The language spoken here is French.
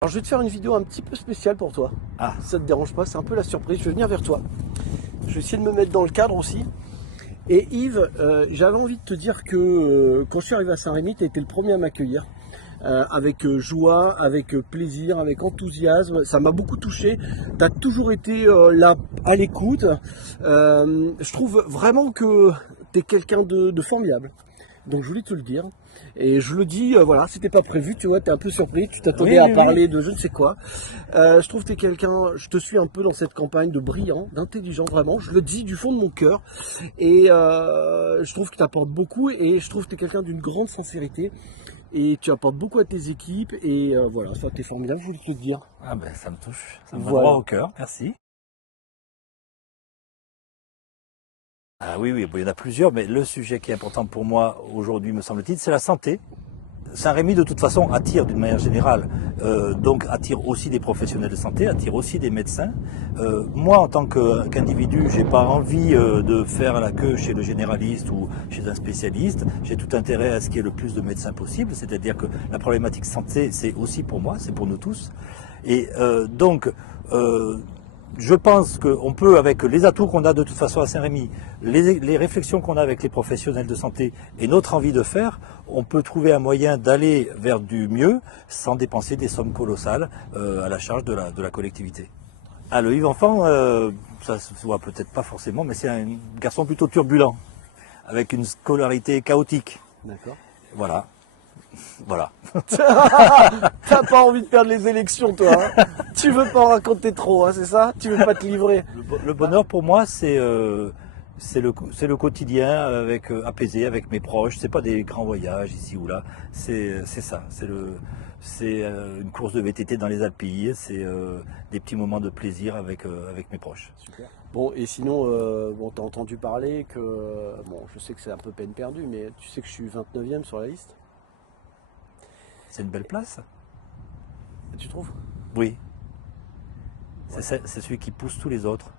Alors je vais te faire une vidéo un petit peu spéciale pour toi. Ah, Si ça te dérange pas, c'est un peu la surprise. Je vais venir vers toi. Je vais essayer de me mettre dans le cadre aussi. Et Yves, j'avais envie de te dire que quand je suis arrivé à Saint-Rémy, tu étais le premier à m'accueillir. Avec joie, avec plaisir, avec enthousiasme. Ça m'a beaucoup touché. Tu as toujours été là à l'écoute. Je trouve vraiment que tu es quelqu'un de formidable. Donc je voulais te le dire. Et je le dis, voilà, c'était pas prévu, tu vois, t'es un peu surpris, tu t'attendais oui, à oui, oui. parler de je ne sais quoi. Je trouve que t'es quelqu'un, je te suis un peu dans cette campagne de brillant, d'intelligent, vraiment, je le dis du fond de mon cœur. Et je trouve que tu apportes beaucoup et je trouve que tu es quelqu'un d'une grande sincérité. Et tu apportes beaucoup à tes équipes et voilà, ça t'es formidable, je voulais te le dire. Ah ben, ça me touche, ça me va droit Voilà. au cœur, merci. Ah oui, oui, bon, il y en a plusieurs, mais le sujet qui est important pour moi aujourd'hui, me semble-t-il, c'est la santé. Saint-Rémy, de toute façon, attire d'une manière générale, donc attire aussi des professionnels de santé, attire aussi des médecins. Moi, en tant qu'individu, j'ai pas envie de faire la queue chez le généraliste ou chez un spécialiste. J'ai tout intérêt à ce qu'il y ait le plus de médecins possible, c'est-à-dire que la problématique santé, c'est aussi pour moi, c'est pour nous tous. Et je pense qu'on peut, avec les atouts qu'on a de toute façon à Saint-Rémy, les réflexions qu'on a avec les professionnels de santé et notre envie de faire, on peut trouver un moyen d'aller vers du mieux sans dépenser des sommes colossales à la charge de la collectivité. Ah, le Yves Enfant, ça se voit peut-être pas forcément, mais c'est un garçon plutôt turbulent, avec une scolarité chaotique. D'accord. Voilà, voilà. T'as pas envie de perdre les élections, toi. Hein, tu veux pas en raconter trop, hein, c'est ça? Tu veux pas te livrer? Le bonheur pour moi, c'est le quotidien avec apaisé avec mes proches. C'est pas des grands voyages ici ou là. C'est ça. C'est une course de VTT dans les Alpilles. C'est des petits moments de plaisir avec mes proches. Super. Bon, et sinon, bon, t'as entendu parler que, bon, je sais que c'est un peu peine perdue, mais tu sais que je suis 29e sur la liste? C'est une belle place. Tu trouves? Oui. Ouais. C'est celui qui pousse tous les autres.